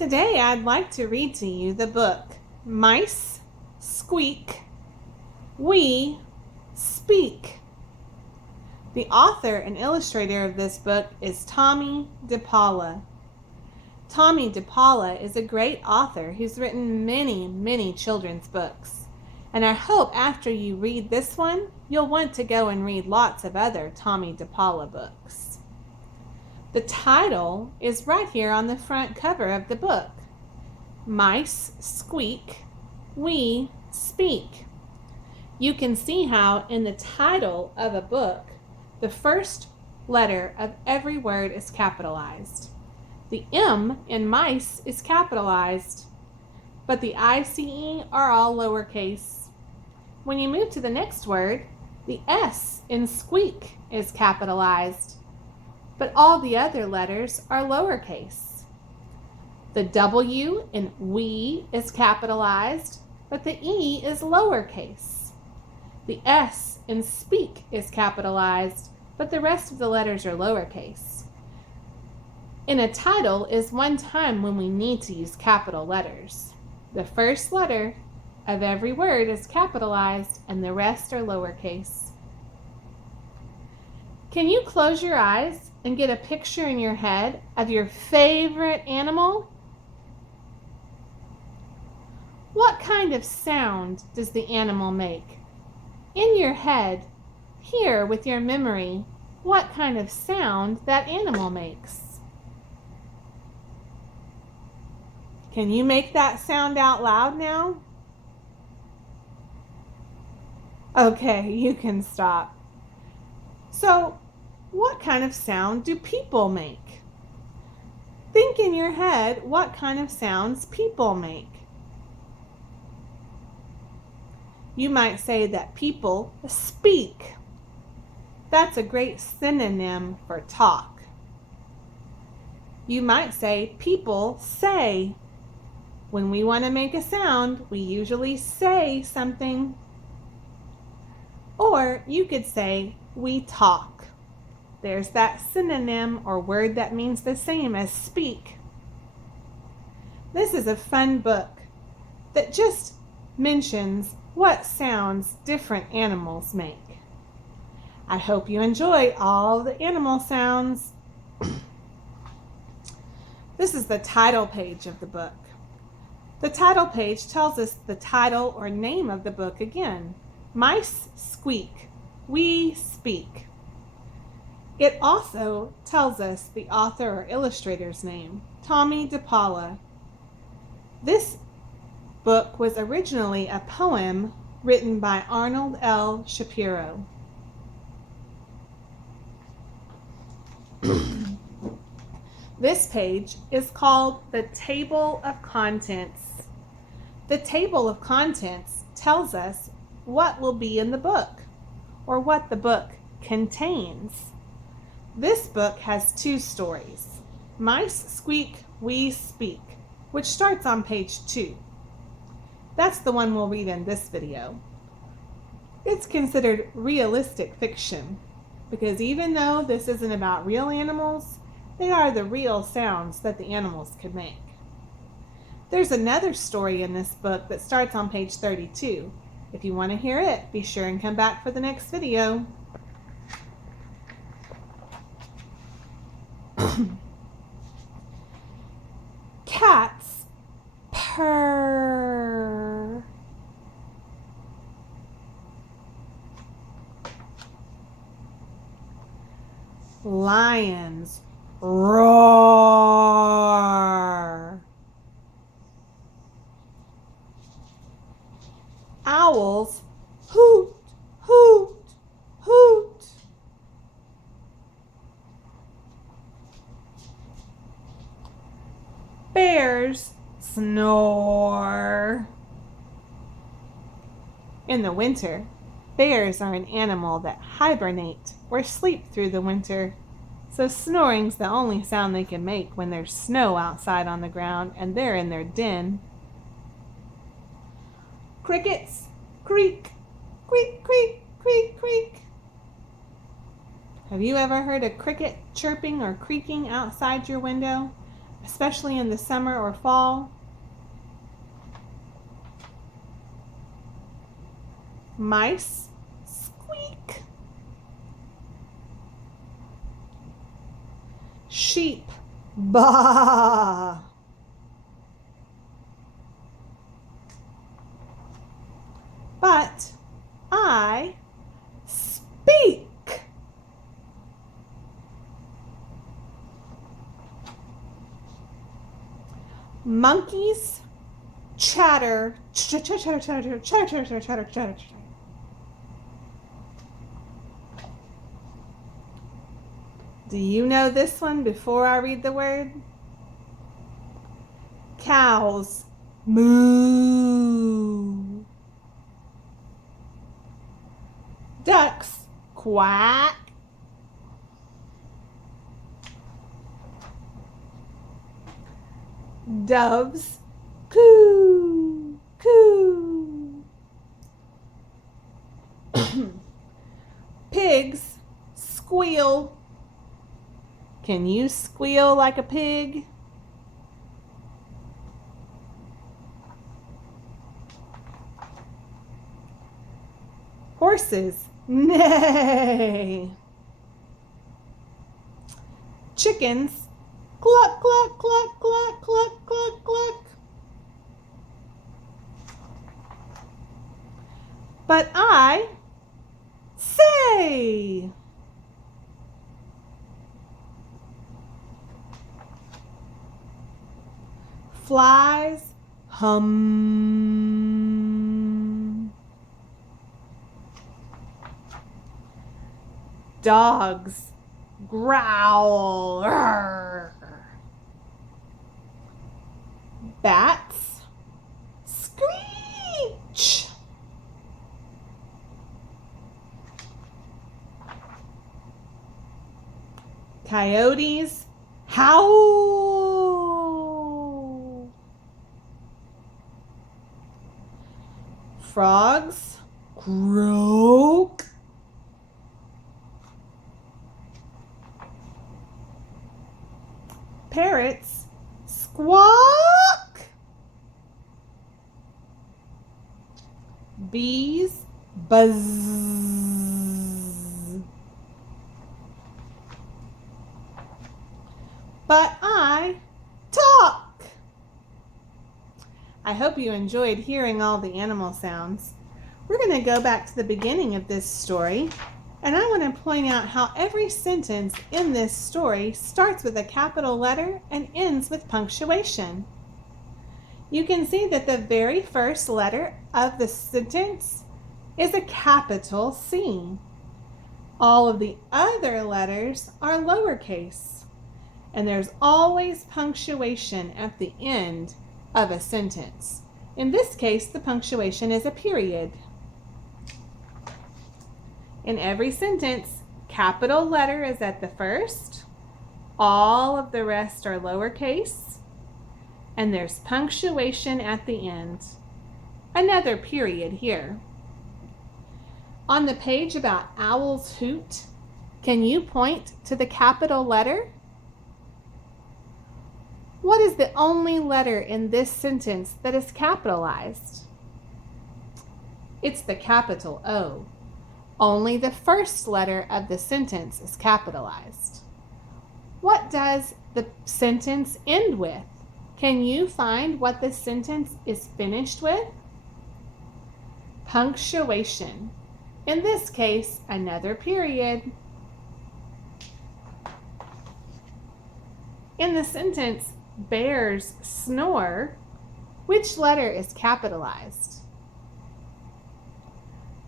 Today I'd like to read to you the book Mice, Squeak, We Speak. The author and illustrator of this book is Tomie dePaola. Tomie dePaola is a great author who's written many children's books. And I hope after you read this one, you'll want to go and read lots of other Tomie dePaola books. The title is right here on the front cover of the book. Mice Squeak, We Speak. You can see how in the title of a book, the first letter of every word is capitalized. The M in mice is capitalized, but the ICE are all lowercase. When you move to the next word, the S in squeak is capitalized, but all the other letters are lowercase. The W in we is capitalized, but the E is lowercase. The S in speak is capitalized, but the rest of the letters are lowercase. In a title is one time when we need to use capital letters. The first letter of every word is capitalized and the rest are lowercase. Can you close your eyes and get a picture in your head of your favorite animal? What kind of sound does the animal make? In your head, hear with your memory what kind of sound that animal makes. Can you make that sound out loud now? Okay, you can stop. So, what kind of sound do people make? Think in your head what kind of sounds people make. You might say that people speak. That's a great synonym for talk. You might say people say. When we want to make a sound, we usually say something. Or you could say we talk. There's that synonym or word that means the same as speak. This is a fun book that just mentions what sounds different animals make. I hope you enjoy all the animal sounds. This is the title page of the book. The title page tells us the title or name of the book again. Mice Squeak, We Speak. It also tells us the author or illustrator's name, Tomie dePaola. This book was originally a poem written by Arnold L. Shapiro. This page is called the Table of Contents. The Table of Contents tells us what will be in the book or what the book contains. This book has two stories, Mice Squeak, We Speak, which starts on page 2. That's the one we'll read in this video. It's considered realistic fiction because even though this isn't about real animals, they are the real sounds that the animals could make. There's another story in this book that starts on page 32. If you want to hear it, be sure and come back for the next video. Cats purr. Lions roar. Owls hoot, hoot, hoot. Bears snore. In the winter, bears are an animal that hibernate or sleep through the winter. So snoring's the only sound they can make when there's snow outside on the ground and they're in their den. Crickets creak, creak, creak, creak, creak. Have you ever heard a cricket chirping or creaking outside your window? especially in the summer or fall. Mice squeak. Sheep baa. But I speak. Monkeys chatter. Chatter, chatter, chatter, chatter, chatter, chatter, chatter. Do you know this one before I read the word? Cows moo. Ducks quack. Doves coo, coo. Pigs squeal. Can you squeal like a pig? Horses neigh. Chickens cluck, cluck, cluck, cluck, cluck, cluck, cluck. But I say. Flies hum. Dogs growl. Arr. Bats screech. Coyotes howl. Frogs croak. Parrots squawk. Bees buzz. But I talk. I hope you enjoyed hearing all the animal sounds. We're going to go back to the beginning of this story, and I want to point out how every sentence in this story starts with a capital letter and ends with punctuation. You can see that the very first letter of the sentence is a capital C. All of the other letters are lowercase, and there's always punctuation at the end of a sentence. In this case, the punctuation is a period. In every sentence, capital letter is at the first, all of the rest are lowercase, and there's punctuation at the end. Another period here. On the page about owls hoot, can you point to the capital letter? What is the only letter in this sentence that is capitalized? It's the capital O. Only the first letter of the sentence is capitalized. What does the sentence end with? Can you find what the sentence is finished with? Punctuation. In this case, another period. In the sentence, bears snore, which letter is capitalized?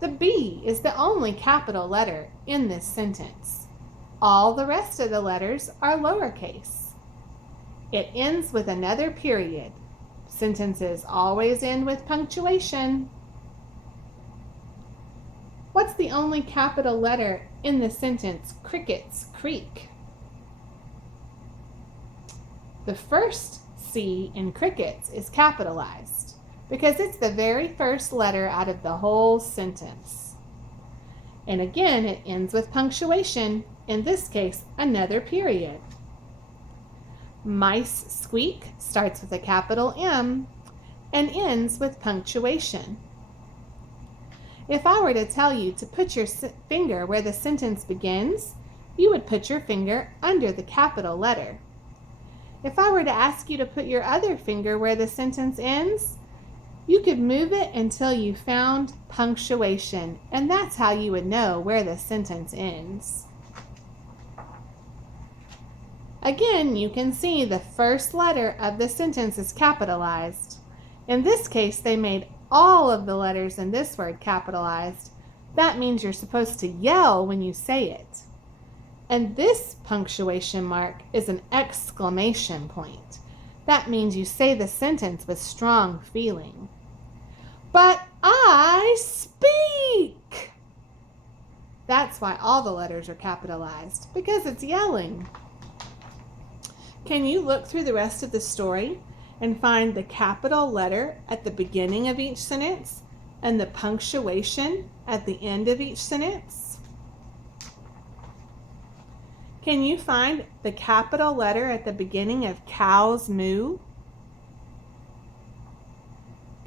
The B is the only capital letter in this sentence. All the rest of the letters are lowercase. It ends with another period. Sentences always end with punctuation. What's the only capital letter in the sentence, crickets creak? The first C in crickets is capitalized because it's the very first letter out of the whole sentence. And again, it ends with punctuation, in this case, another period. Mice squeak starts with a capital M and ends with punctuation. If I were to tell you to put your finger where the sentence begins, you would put your finger under the capital letter. If I were to ask you to put your other finger where the sentence ends, you could move it until you found punctuation, and that's how you would know where the sentence ends. Again, you can see the first letter of the sentence is capitalized. In this case, they made all of the letters in this word capitalized. That means you're supposed to yell when you say it. And this punctuation mark is an exclamation point. That means you say the sentence with strong feeling. But I speak. That's why all the letters are capitalized, because it's yelling. Can you look through the rest of the story and find the capital letter at the beginning of each sentence and the punctuation at the end of each sentence? Can you find the capital letter at the beginning of cows moo?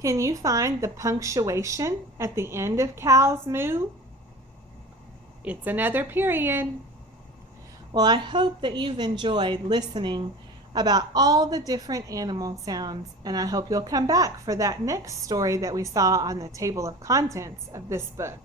Can you find the punctuation at the end of cows moo? It's another period. Well, I hope that you've enjoyed listening about all the different animal sounds, and I hope you'll come back for that next story that we saw on the table of contents of this book.